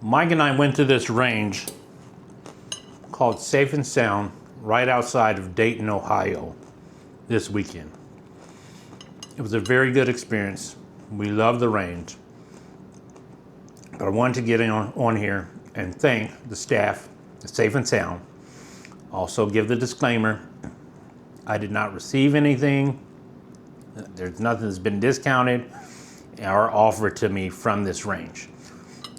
Mike and I went to this range called Safe and Sound right outside of Dayton, Ohio this weekend. It was a very good experience. We love the range. But I wanted to get on here and thank the staff at Safe and Sound. Also give the disclaimer, I did not receive anything. There's nothing that's been discounted or offered to me from this range.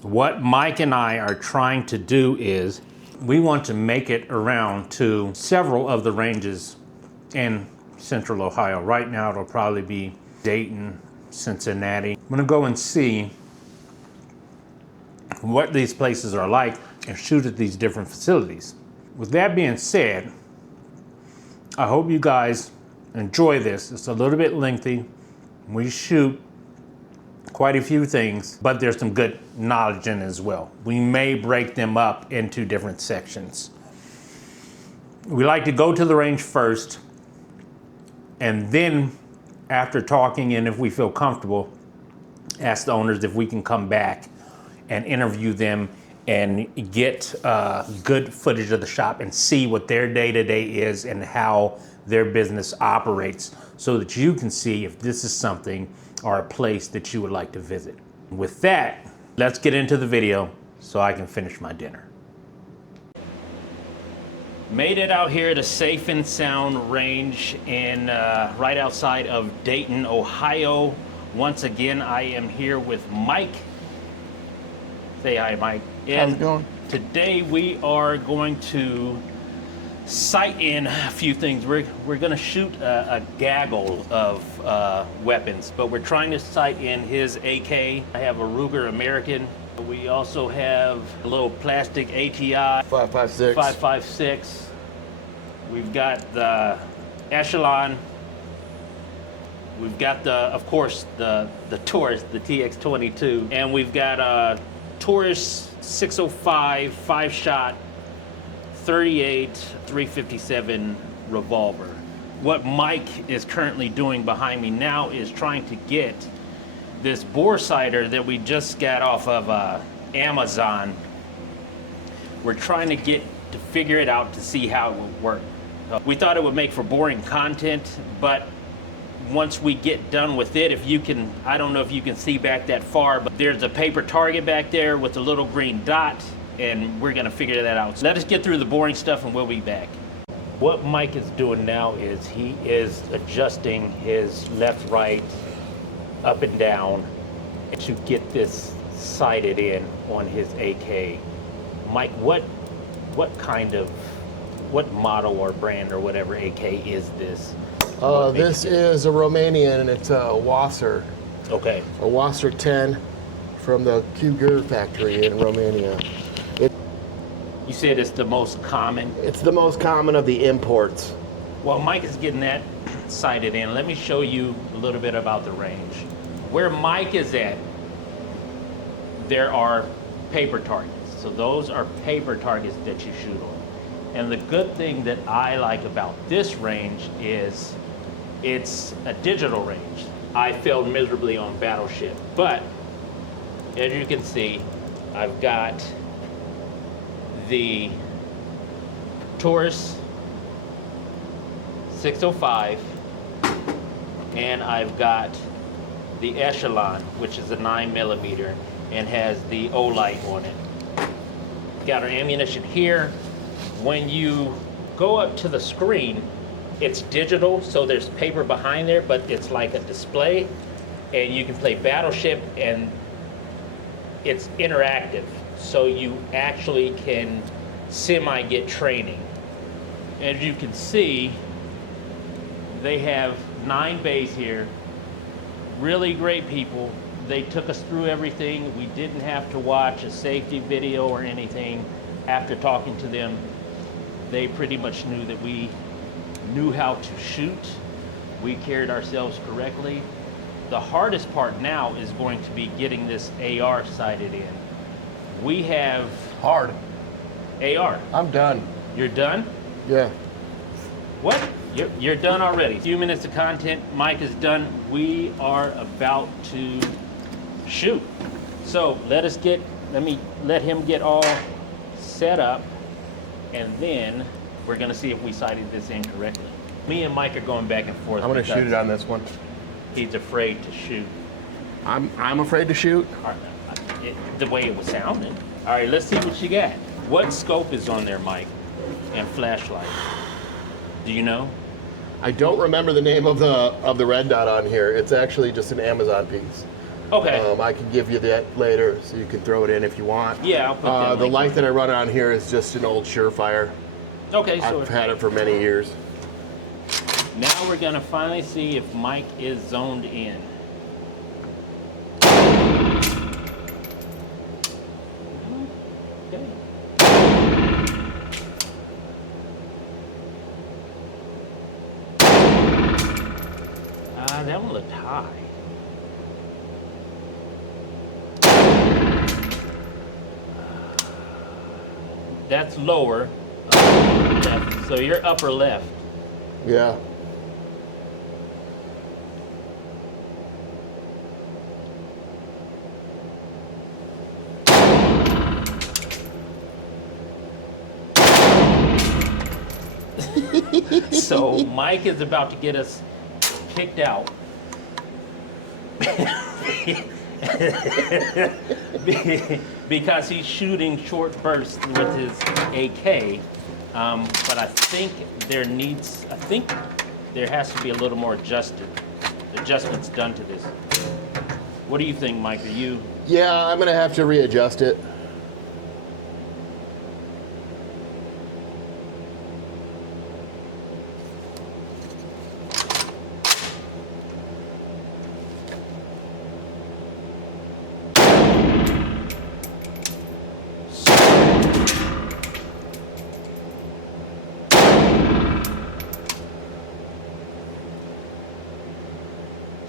What Mike and I are trying to do is we want to make it around to several of the ranges in Central Ohio. Right now it'll probably be Dayton, Cincinnati. I'm gonna go and see what these places are like and shoot at these different facilities. With that being said, I hope you guys enjoy this. It's a little bit lengthy. We shoot quite a few things, but there's some good knowledge in it as well. We may break them up into different sections. We like to go to the range first, and then after talking and if we feel comfortable, ask the owners if we can come back and interview them and get good footage of the shop and see what their day-to-day is and how their business operates so that you can see if this is something or a place that you would like to visit. With that, let's get into the video so I can finish my dinner. Made it out here to Safe and Sound Range in right outside of Dayton, Ohio. Once again, I am here with Mike. Say hi, Mike. How's it going? Today we are going to sight in a few things. We're going to shoot a gaggle of weapons, but we're trying to sight in his AK. I have a Ruger American. We also have a little plastic ATI 5.56. We've got the Echelon. We've got of course, the Taurus, the TX22, and we've got a Taurus 605 5-shot 38 357 revolver. What Mike is currently doing behind me now is trying to get this bore sighter that we just got off of Amazon. We're trying to figure it out to see how it would work. We thought it would make for boring content, but once we get done with it, if you can, I don't know if you can see back that far, but there's a paper target back there with a little green dot, and we're gonna figure that out. So let us get through the boring stuff and we'll be back. What Mike is doing now is he is adjusting his left, right, up and down to get this sighted in on his AK. Mike, what model or brand or whatever AK is this? This is a Romanian, and it's a Wasser. Okay. A Wasser 10 from the Cougar factory in Romania. You said it's the most common? It's the most common of the imports. Well, Mike is getting that sighted in. Let me show you a little bit about the range. Where Mike is at, there are paper targets. So those are paper targets that you shoot on. And the good thing that I like about this range is it's a digital range. I failed miserably on Battleship, but as you can see, I've got the Taurus 605 and I've got the Echelon, which is a 9mm and has the O-light on it. Got our ammunition here. When you go up to the screen, it's digital, so there's paper behind there, but it's like a display, and you can play Battleship, and it's interactive, so you actually can semi-get training. As you can see, they have 9 bays here. Really great people. They took us through everything. We didn't have to watch a safety video or anything. After talking to them, they pretty much knew that we knew how to shoot. We carried ourselves correctly. The hardest part now is going to be getting this AR sighted in. We have Hard. AR. I'm done. You're done? Yeah. What? You're done already. A few minutes of content. Mike is done. We are about to shoot. So let us get let me let him get all set up, and then we're gonna see if we sighted this incorrectly. Me and Mike are going back and forth. I'm gonna shoot it on this one. He's afraid to shoot. I'm afraid to shoot. The way it was sounding. All right, let's see what you got. What scope is on there, Mike? And flashlight. Do you know? I don't remember the name of the red dot on here. It's actually just an Amazon piece. Okay. I can give you that later, so you can throw it in if you want. Yeah, I'll put that the link light on. that I run on here is just an old Surefire. Okay, so I've had it for many years. now we're gonna finally see if Mike is zoned in. Okay. That one looked high. That's lower. Left. So you're upper left. Yeah. So Mike is about to get us kicked out. Because he's shooting short bursts with his AK. But I think there has to be a little more adjustments done to this. What do you think, Mike? Are you? Yeah, I'm gonna have to readjust it.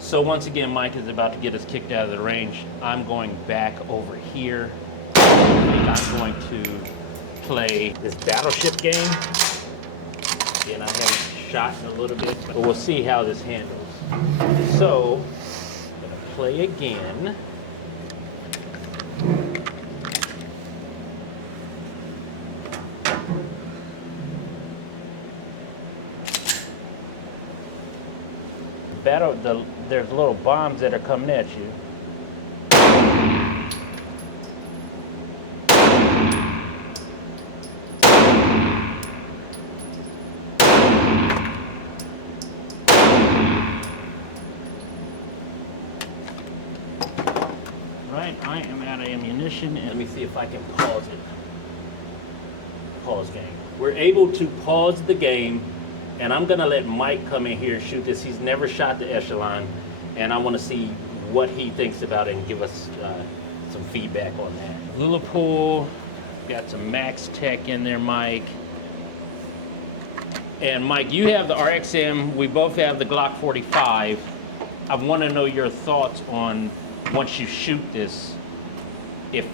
So once again, Mike is about to get us kicked out of the range. I'm going back over here. I think I'm going to play this battleship game. Again, I haven't shot in a little bit, but we'll see how this handles. So, I'm gonna play again. There's little bombs that are coming at you. Right, I am out of ammunition, and let me see if I can pause it. Pause game. We're able to pause the game. And I'm gonna let Mike come in here and shoot this. He's never shot the Echelon, and I wanna see what he thinks about it and give us some feedback on that. Liverpool, got some Max Tech in there, Mike. And Mike, you have the RXM, we both have the Glock 45. I wanna know your thoughts on, once you shoot this, if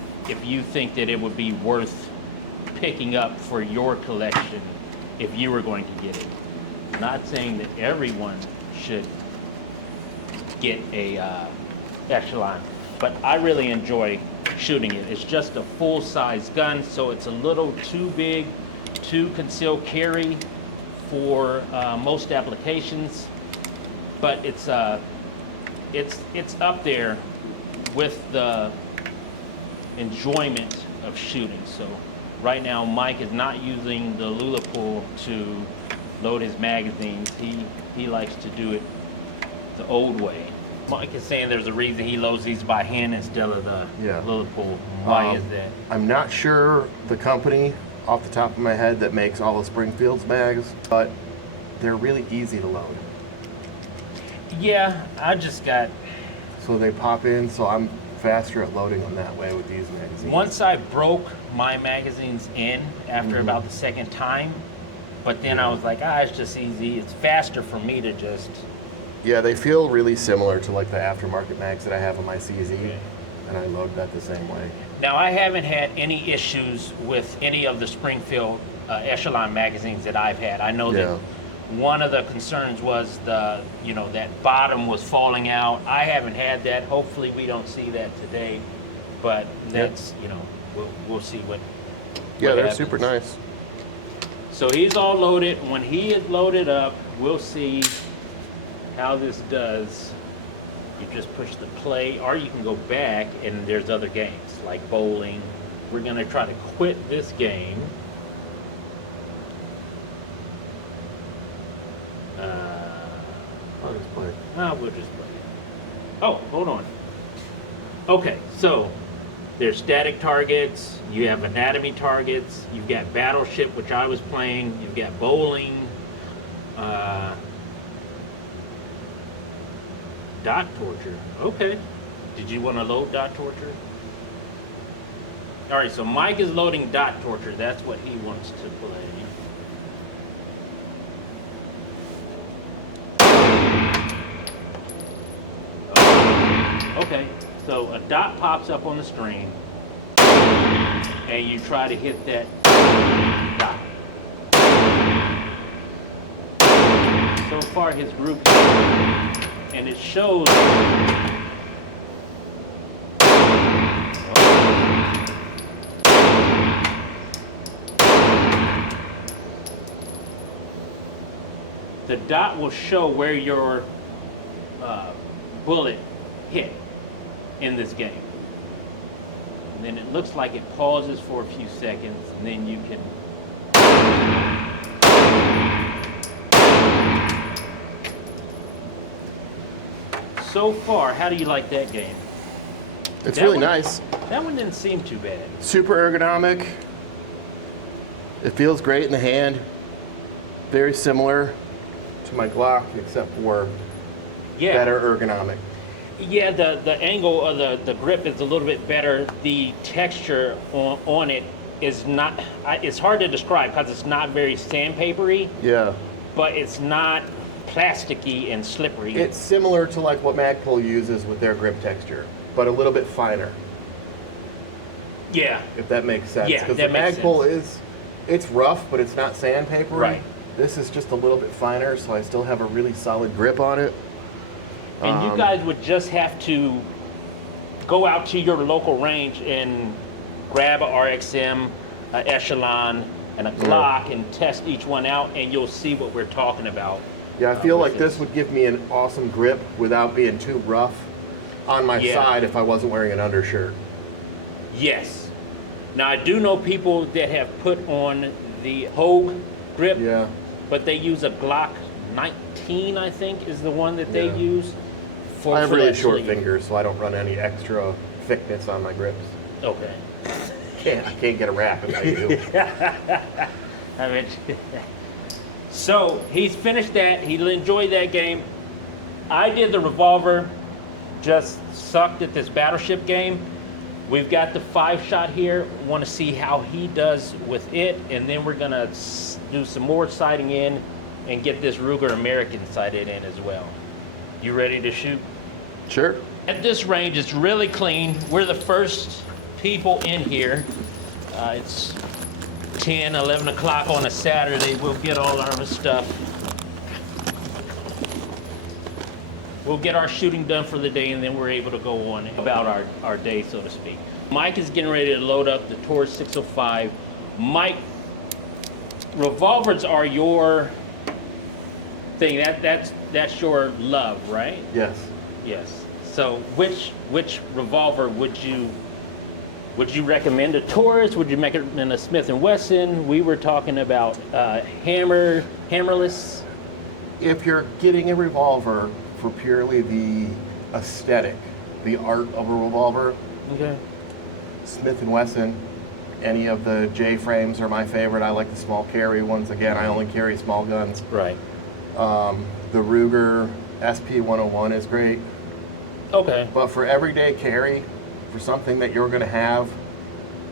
you think that it would be worth picking up for your collection if you were going to get it. Not saying that everyone should get a Echelon, but I really enjoy shooting it. It's just a full-size gun, so it's a little too big to conceal carry for most applications, but it's up there with the enjoyment of shooting. So right now, Mike is not using the Lulipool to load his magazines. He likes to do it the old way. Mike is saying there's a reason he loads these by hand instead of the Lulipool. Why is that? I'm not sure the company off the top of my head that makes all the Springfield's mags, but they're really easy to load. Yeah, I just got... So they pop in, so I'm faster at loading them that way with these magazines. Once I broke my magazines in after about the second time, but then I was like, it's just easy. It's faster for me to just... Yeah, they feel really similar to like the aftermarket mags that I have on my CZ, and I load that the same way. Now, I haven't had any issues with any of the Springfield Echelon magazines that I've had. I know that one of the concerns was that bottom was falling out. I haven't had that. Hopefully we don't see that today. but that's, you know, we'll see what. Yeah, what they're happens. super nice. So he's all loaded. When he is loaded up, we'll see how this does. You just push the play, or you can go back and there's other games like bowling. We're gonna try to quit this game. I'll just play. We'll just play it. Oh, hold on. Okay, so there's static targets, you have anatomy targets, you've got battleship, which I was playing, you've got bowling, dot torture. Okay. Did you want to load dot torture? All right, so Mike is loading dot torture. That's what he wants to play. Okay, so a dot pops up on the screen, and you try to hit that dot. So far, his group, and it shows. The dot will show where your bullet hit in this game. And then it looks like it pauses for a few seconds, and then you can. So far, how do you like that game? It's That really one- nice. That one didn't seem too bad. Super ergonomic. It feels great in the hand. Very similar to my Glock, except for Yeah. better ergonomic. Yeah, the angle of the grip is a little bit better. The texture on it is not, it's hard to describe because it's not very sandpapery, Yeah. but it's not plasticky and slippery. It's similar to like what Magpul uses with their grip texture, but a little bit finer, Yeah, if that makes sense. Yeah, Because that the makes Magpul it's rough, but it's not sandpapery. Right. This is just a little bit finer, so I still have a really solid grip on it. and you guys would just have to go out to your local range and grab a RXM, a Echelon, and a Glock and test each one out, and you'll see what we're talking about. Yeah, I feel with like this would give me an awesome grip without being too rough on my Yeah. side if I wasn't wearing an undershirt. Yes. Now I do know people that have put on the Hogue grip, Yeah. but they use a Glock 19, I think, is the one that they Yeah. use. I have really that short sleeve. fingers, so I don't run any extra thickness on my grips. Okay. I can't get a wrap if I do. I mean, so he's finished that. He'll enjoy that game. I did the Revolver, just sucked at this battleship game. We've got the 5-shot here. Want to see how he does with it, and then we're gonna do some more sighting in and get this Ruger American sighted in as well. You ready to shoot? Sure. At this range, it's really clean. We're the first people in here. It's 10, 11 o'clock on a Saturday. We'll get all our stuff. We'll get our shooting done for the day, and then we're able to go on about our day, so to speak. Mike is getting ready to load up the Taurus 605. Mike, revolvers are your thing. That's your love, right? Yes. Yes. So which revolver would you recommend? A Taurus? Would you recommend a Smith & Wesson? We were talking about hammerless. If you're getting a revolver for purely the aesthetic, the art of a revolver, Okay. Smith & Wesson, any of the J frames are my favorite. I like the small carry ones. Again, I only carry small guns. Right. The Ruger SP101 is great. Okay. But for everyday carry, for something that you're going to have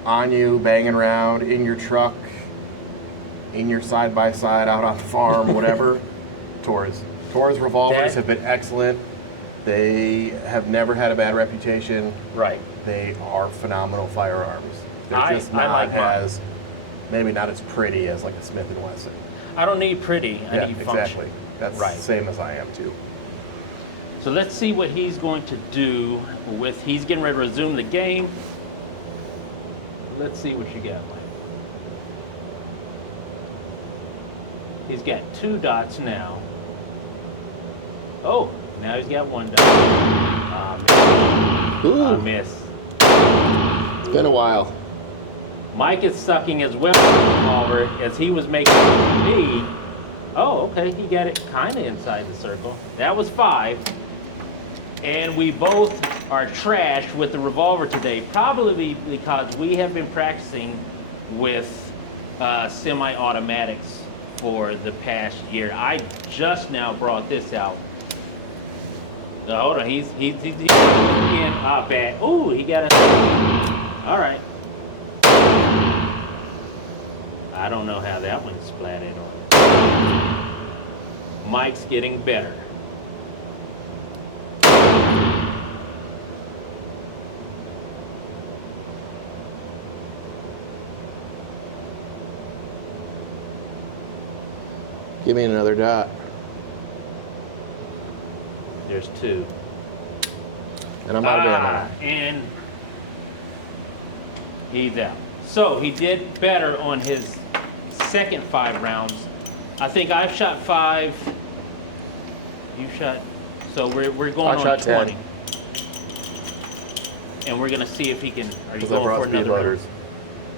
on you, banging around, in your truck, in your side-by-side, out on the farm, whatever, Taurus. Taurus revolvers have been excellent. They have never had a bad reputation. Right. They are phenomenal firearms. They're just I not like mine. as, maybe not as pretty as like a Smith & Wesson. I don't need pretty. I Yeah, need exactly. function. That's Right. the same as I am too. So let's see what he's going to do with, he's getting ready to resume the game. Let's see what you got, Mike. He's got 2 dots now. Oh, now he's got 1 dot. Ooh. Miss. It's been a while. Mike is sucking as well Revolver as he was making me. Oh, okay, he got it kind of inside the circle. That was 5. And we both are trash with the Revolver today, probably because we have been practicing with semi-automatics for the past year. I just now brought this out. Hold on, he's in bad. Ooh, he got a. All right. I don't know how that one splatted on. Mike's getting better. Give me another dot. There's 2. And I'm out of ammo. And he's out. So he did better on his second 5 rounds. I think I've shot 5. You shot. So we're going on 20. 10. And we're gonna see if he can. Are you going for another round?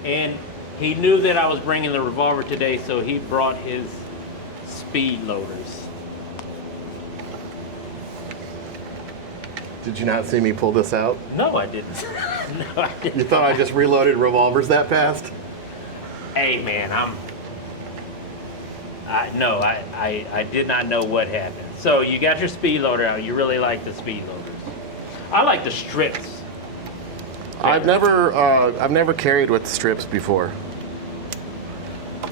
And he knew that I was bringing the Revolver today, so he brought his speed loaders. Did you not see me pull this out? No, I didn't. No, I didn't. You thought I just reloaded revolvers that fast? Hey, man, I did not know what happened. So you got your speed loader out. You really like the speed loaders. I like the strips. I've never carried with strips before.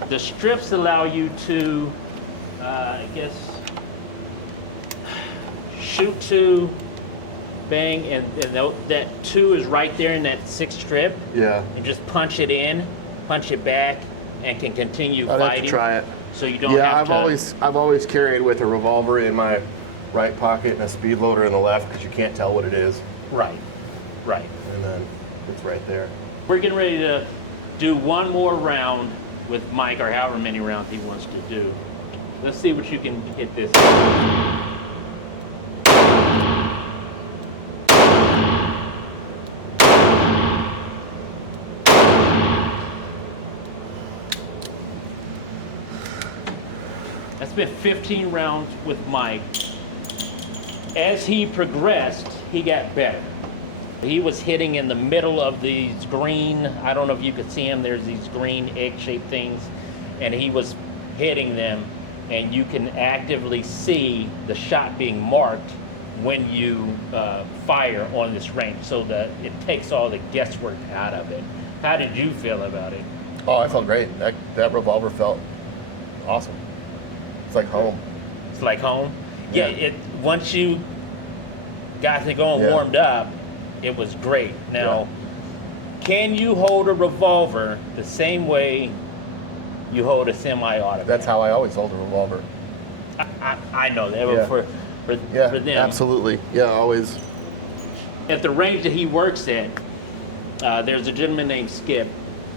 The strips allow you to, I guess, shoot 2, bang, and that 2 is right there in that 6th strip. Yeah. And just punch it in, punch it back, and can continue I'd fighting. have to try it. So you don't Yeah, have to. I've always carried with a revolver in my right pocket and a speed loader in the left because you can't tell what it is. Right. And then it's right there. We're getting ready to do one more round with Mike, or however many rounds he wants to do. Let's see what you can hit this. That's been 15 rounds with Mike. As he progressed, he got better. He was hitting in the middle of these green, I don't know if you could see him, there's these green egg-shaped things, and he was hitting them, and you can actively see the shot being marked when you fire on this range, so that it takes all the guesswork out of it. How did you feel about it? Oh, I felt great. That revolver felt awesome. It's like home. It's like home? Yeah, once you got it going, Yeah. warmed up, it was great. Now, can you hold a revolver the same way you hold a semi-automatic? That's how I always hold a revolver. I know that, Yeah. but for them. Absolutely. Yeah, always. At the range that he works at, there's a gentleman named Skip,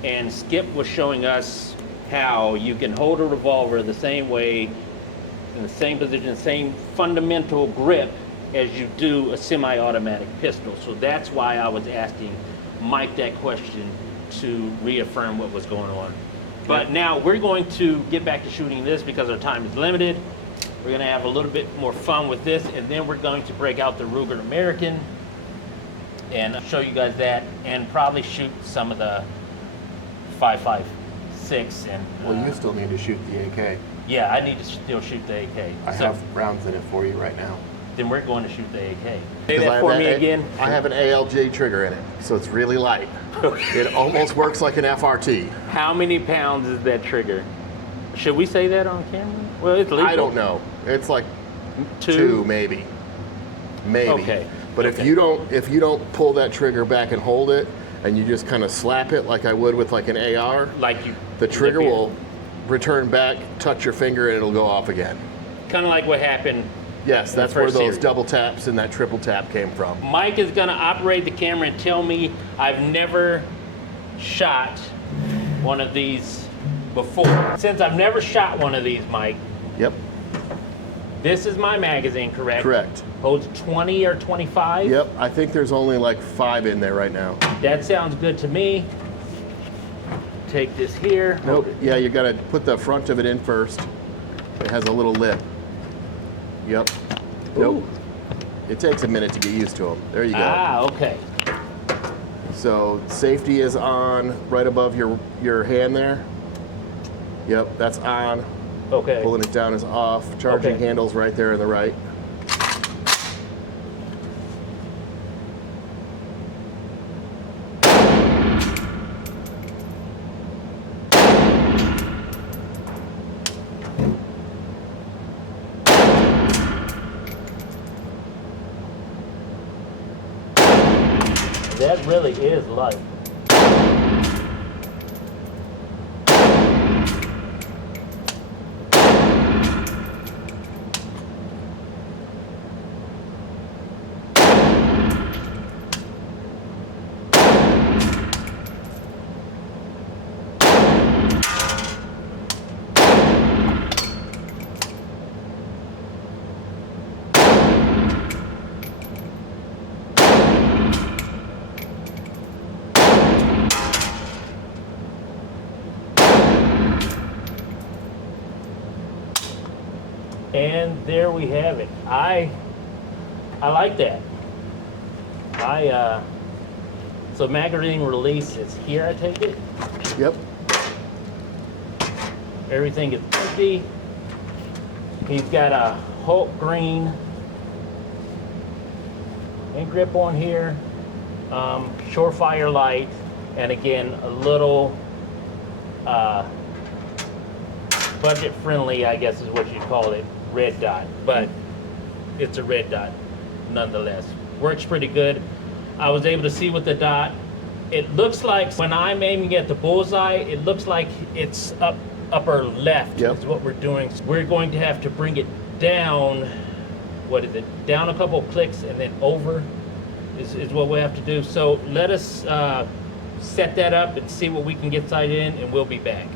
and Skip was showing us how you can hold a revolver the same way, in the same position, same fundamental grip as you do a semi-automatic pistol. So that's why I was asking Mike that question to reaffirm what was going on. But now we're going to get back to shooting this because our time is limited. We're going to have a little bit more fun with this, and then we're going to break out the Ruger American and show you guys that, and probably shoot some of the 5.56. And Well, you still need to shoot the AK. yeah, I need to still shoot the AK. I have rounds in it for you right now. Then we're going to shoot the AK. Say 'Cause I that have for me again. I have an ALJ trigger in it, so it's really light. It almost works like an FRT. How many pounds is that trigger? Should we say that on camera? Well, it's legal. I don't know. It's like 2. 2 maybe. Maybe. Okay. But Okay. if you don't pull that trigger back and hold it, and you just kind of slap it like I would with like an AR, Like you. the trigger will return back, touch your finger, and it'll go off again. Kind of like what happened Yes, that's the where first those series. double taps and that triple tap came from. Mike is gonna operate the camera and tell me I've never shot one of these before. Since I've never shot one of these, Mike, Yep, this is my magazine, correct? correct. Holds 20 or 25? Yep, I think there's only like 5 in there right now. That sounds good to me. Take this here. Nope, yeah, you gotta put the front of it in first. It has a little lip. Yep. Nope. It takes a minute to get used to them. There you go. Ah, okay. So safety is on right above your hand there. Yep, that's on. Okay. Pulling it down is off. Charging Okay. handle's right there on the right. That really is light. And there we have it. I like that. So magazine release is here, I take it. Yep. Everything is empty. He's got a Hulk green and grip on here, Surefire light, and again a little budget friendly, I guess is what you'd call it, red dot, but it's a red dot nonetheless. Works pretty good. I was able to see with the dot, it looks like when I'm aiming at the bullseye, it looks like it's upper left. Yep. Is what we're doing. We're going to have to bring it down, what is it, down a couple of clicks and then over is what we have to do. So let us set that up and see what we can get sighted in, and we'll be back.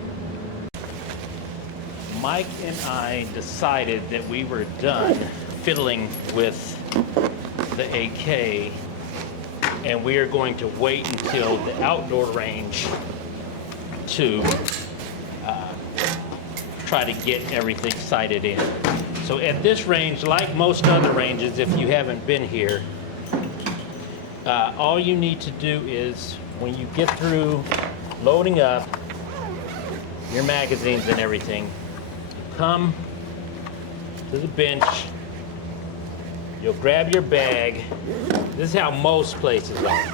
Mike and I decided that we were done fiddling with the AK, and we are going to wait until the outdoor range to try to get everything sighted in. So at this range, like most other ranges, if you haven't been here, all you need to do is, when you get through loading up your magazines and everything, come to the bench, you'll grab your bag. This is how most places are.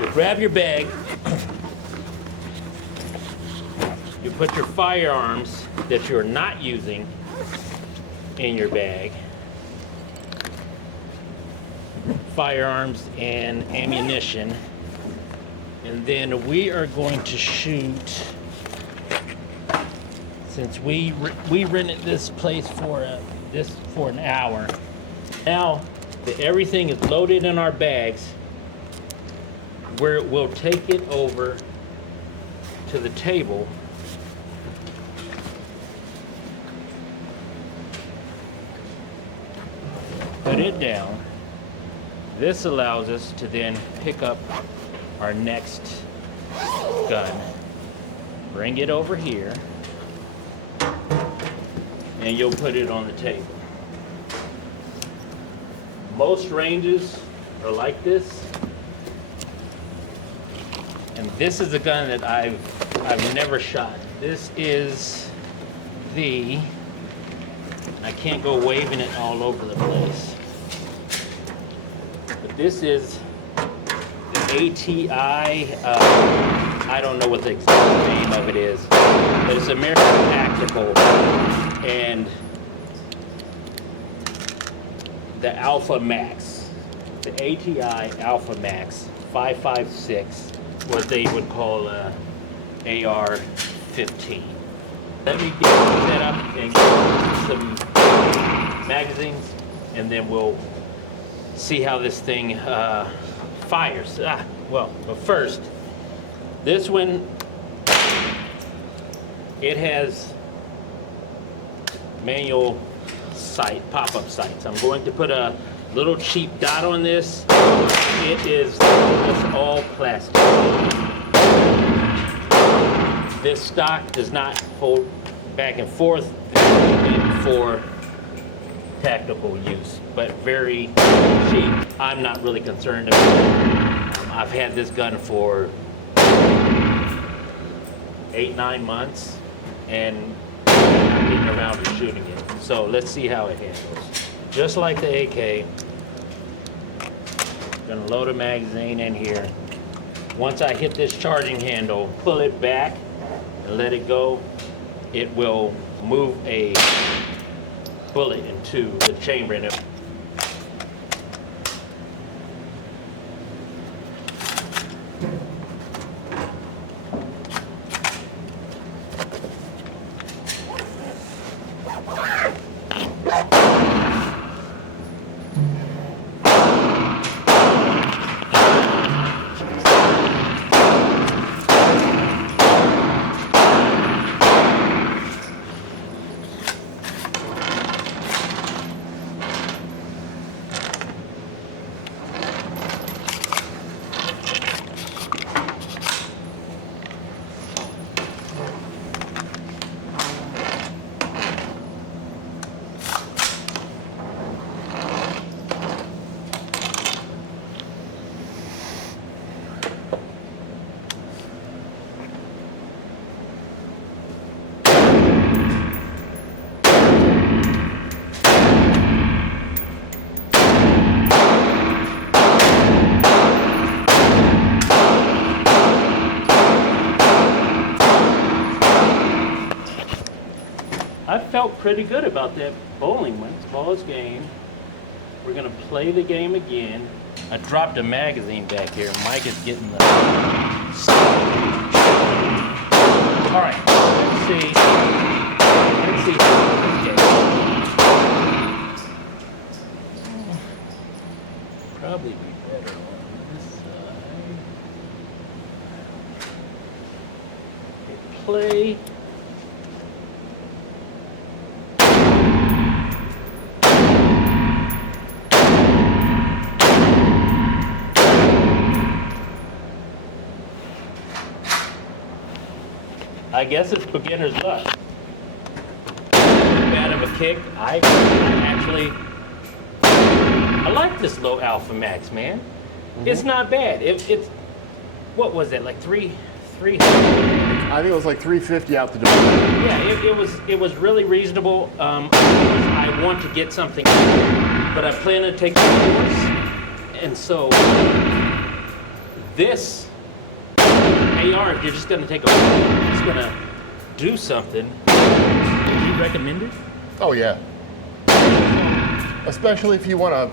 You'll grab your bag, you put your firearms that you're not using in your bag, firearms and ammunition, and then we are going to shoot. Since we rented this place for an hour, now that everything is loaded in our bags, we'll take it over to the table. Put it down. This allows us to then pick up our next gun. Bring it over here. And you'll put it on the table. Most ranges are like this. And this is a gun that I've never shot. This is the, I can't go waving it all over the place, but this is the ATI, I don't know what the exact name of it is, but it's American Tactical, and the Alphamax, the ATI Alphamax 5.56, what they would call a AR-15. Let me get set up and get some magazines, and then we'll see how this thing fires. Well, but first, this one, it has manual sight, pop-up sights. I'm going to put a little cheap dot on this. It is just all plastic. This stock does not fold back and forth. This is meant for tactical use, but very cheap. I'm not really concerned about it. I've had this gun for 8-9 months, and I'm getting around to shooting it. So let's see how it handles. Just like the AK, gonna load a magazine in here. Once I hit this charging handle, pull it back and let it go, it will move a bullet into the chamber in it. I felt pretty good about that bowling one. Ball's game. We're gonna play the game again. I dropped a magazine back here. Mike is getting the. All right, let's see. Let's see how this game. Probably be better on this side. Hit play. I guess it's beginner's luck. Bad of a kick. I like this low Alphamax, man. Mm-hmm. It's not bad. It's what was it, like three? I think it was like 350 out the door. Yeah, it was really reasonable. I want to get something, but I plan to take the course, and so this AR, you're just gonna take it's gonna do something. Would you recommend it? Oh yeah. Especially if you want to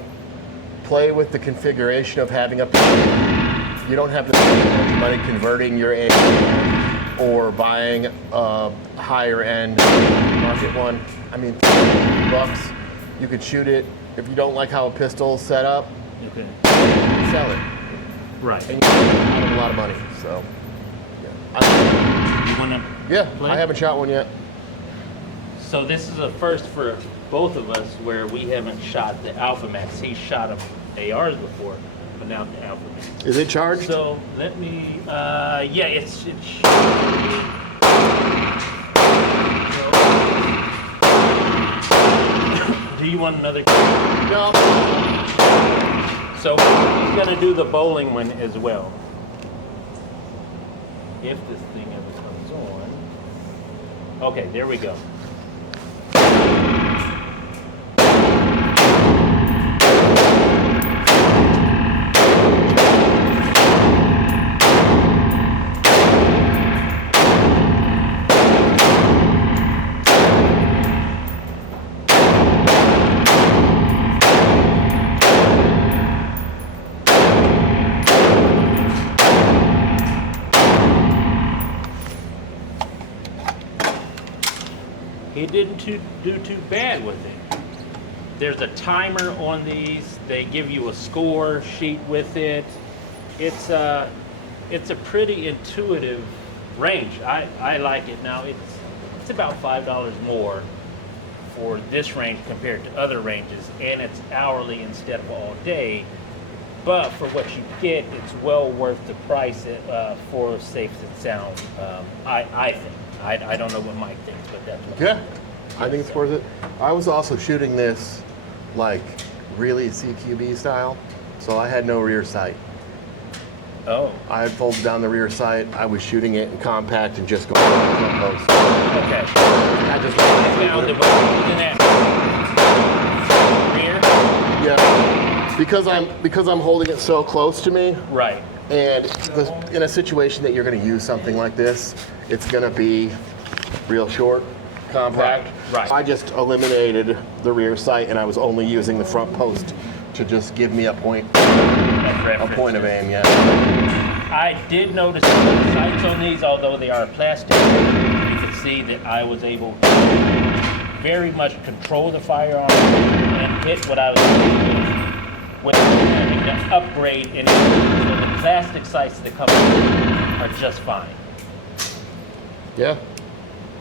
play with the configuration of having a pistol. You don't have to spend money converting your AR or buying a higher end market one. I mean, $50, you could shoot it. If you don't like how a pistol's set up, Okay. sell it. Right. And you have a lot of money, so. You wanna play? I haven't shot one yet. So this is a first for both of us where we haven't shot the Alphamax. He's shot ARs before, but now the Alphamax. Is it charged? So let me, yeah, it's Do you want another? No. So he's gonna do the bowling one as well. If this thing ever comes on. Okay, there we go. He didn't do too bad with it. There's a timer on these. They give you a score sheet with it. It's a pretty intuitive range. I like it. Now it's about $5 more for this range compared to other ranges, and it's hourly instead of all day. But for what you get, it's well worth the price for safe and sound. I think. I don't know what Mike thinks, but that's what Yeah, I think it's worth it. I was also shooting this like really CQB style, so I had no rear sight. Oh. I had folded down the rear sight. I was shooting it in compact and just going on the front post. Okay. I just Found it in that rear. Yeah, because I'm holding it so close to me. Right. And in a situation that you're going to use something like this, it's going to be real short, compact. Right. I just eliminated the rear sight, and I was only using the front post to just give me a point of aim. Yeah. I did notice the sights on these, although they are plastic. You can see that I was able to very much control the firearm and hit what I was doing with having to upgrade in it. So the plastic sights that come are just fine. Yeah.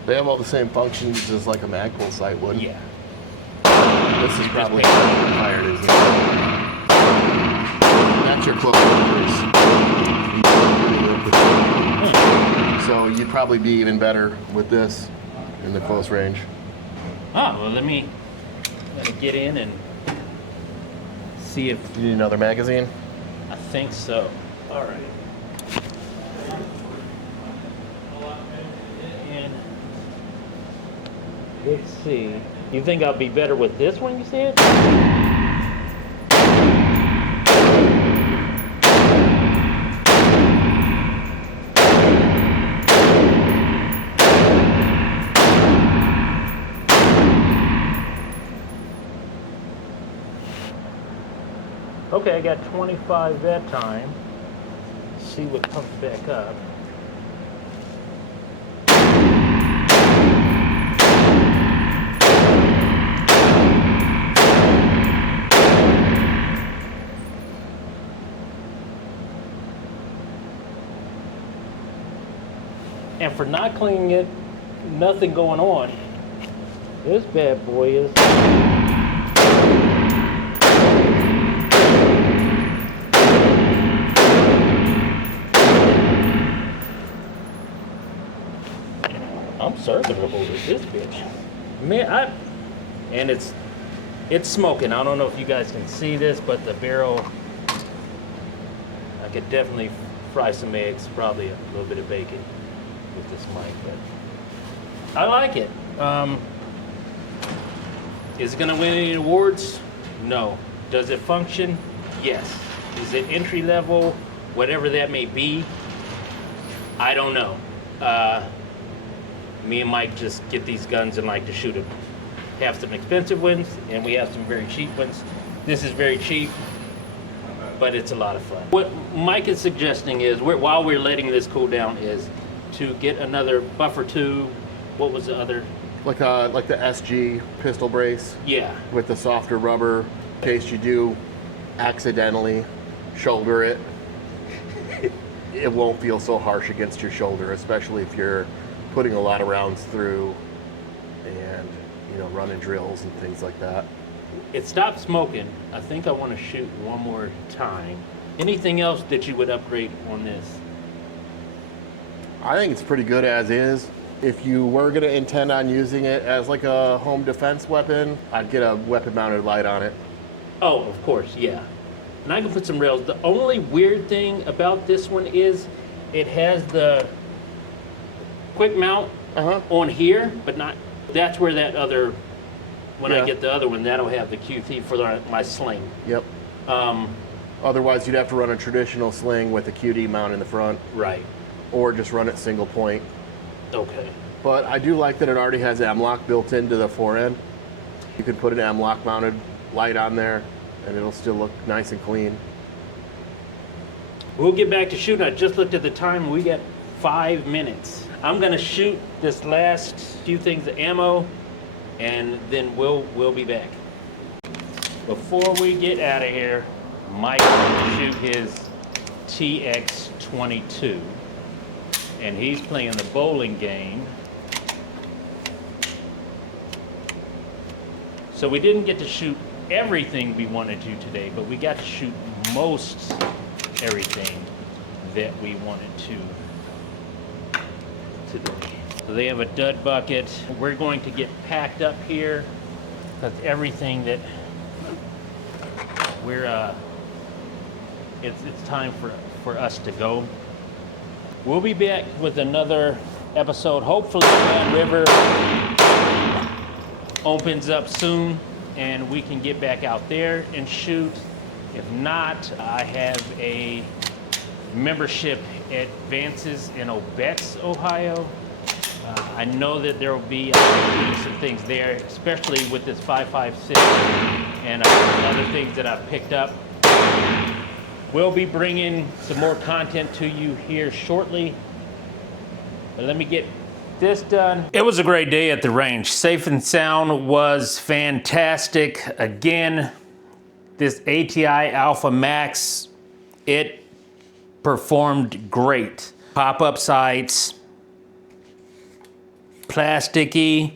They have all the same functions as like a Magpul sight would. Yeah. This is probably fired, isn't it? That's your close range. So you'd probably be even better with this in the close range. Ah, well, let me get in and see if You need another magazine? I think so. All right. And let's see. You think I'll be better with this one, you said? Okay, I got 25 that time. Let's see what comes back up. And for not cleaning it, nothing going on. This bad boy is... I'm serviceable with this bitch. Man, and it's smoking. I don't know if you guys can see this, but the barrel, I could definitely fry some eggs, probably a little bit of bacon with this mic, but I like it. Is it gonna win any awards? No. Does it function? Yes. Is it entry level? Whatever that may be, I don't know. Me and Mike just get these guns and like to shoot them. Have some expensive ones, and we have some very cheap ones. This is very cheap, but it's a lot of fun. What Mike is suggesting is, while we're letting this cool down, is to get another buffer tube. What was the other? Like the SG pistol brace. Yeah. With the softer rubber, in case you do accidentally shoulder it. It won't feel so harsh against your shoulder, especially if you're putting a lot of rounds through and, you know, running drills and things like that. It stopped smoking. I think I want to shoot one more time. Anything else that you would upgrade on this? I think it's pretty good as is. If you were going to intend on using it as like a home defense weapon, I'd get a weapon mounted light on it. Oh, of course, yeah. And I can put some rails. The only weird thing about this one is it has the quick mount on here, but not, that's where that other, when I get the other one, that'll have the QT for my sling. Yep. Otherwise, you'd have to run a traditional sling with a QD mount in the front. Right. Or just run it single point. Okay. But I do like that it already has M-LOK built into the forend. You could put an M-LOK mounted light on there, and it'll still look nice and clean. We'll get back to shooting. I just looked at the time. We got 5 minutes. I'm gonna shoot this last few things of ammo, and then we'll be back. Before we get out of here, Mike will shoot his TX-22, and he's playing the bowling game. So we didn't get to shoot everything we wanted to today, but we got to shoot most everything that we wanted to today. So they have a dud bucket. We're going to get packed up here because everything that we're it's time for us to go. We'll be back with another episode. Hopefully Grand River opens up soon and we can get back out there and shoot. If not, I have a membership at Vance's in Obetz, Ohio. I know that there will be some things there, especially with this 5.56 and other things that I've picked up. We'll be bringing some more content to you here shortly. But let me get this done. It was a great day at the range. Safe and sound was fantastic. Again, this ATI Alphamax, it performed great. Pop-up sights, plasticky,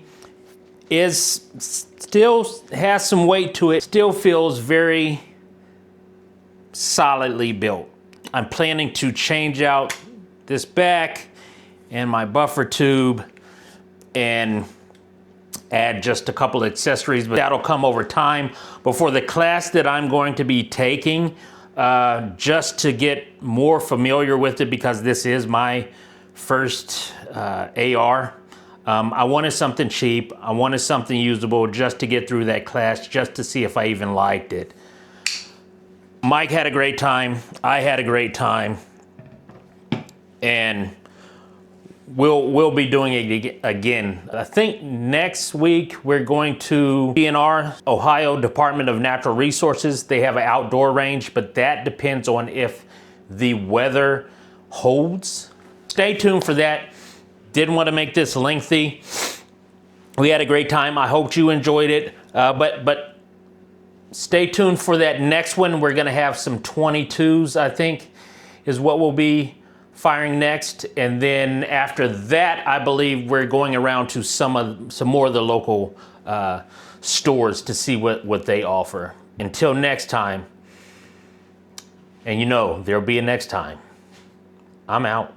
still has some weight to it. Still feels very solidly built. I'm planning to change out this back and my buffer tube and add just a couple accessories, but that'll come over time. But for the class that I'm going to be taking, just to get more familiar with it, because this is my first AR, I wanted something cheap. I wanted something usable just to get through that class, just to see if I even liked it. Mike had a great time. I had a great time. And we'll be doing it again. I think next week we're going to DNR, Ohio Department of Natural Resources. They have an outdoor range, but that depends on if the weather holds. Stay tuned for that. Didn't want to make this lengthy. We had a great time. I hope you enjoyed it. But stay tuned for that next one. We're gonna have some 22s, I think, is what we'll be firing next. And then after that, I believe we're going around to some more of the local stores to see what they offer. Until next time, and you know, there'll be a next time. I'm out.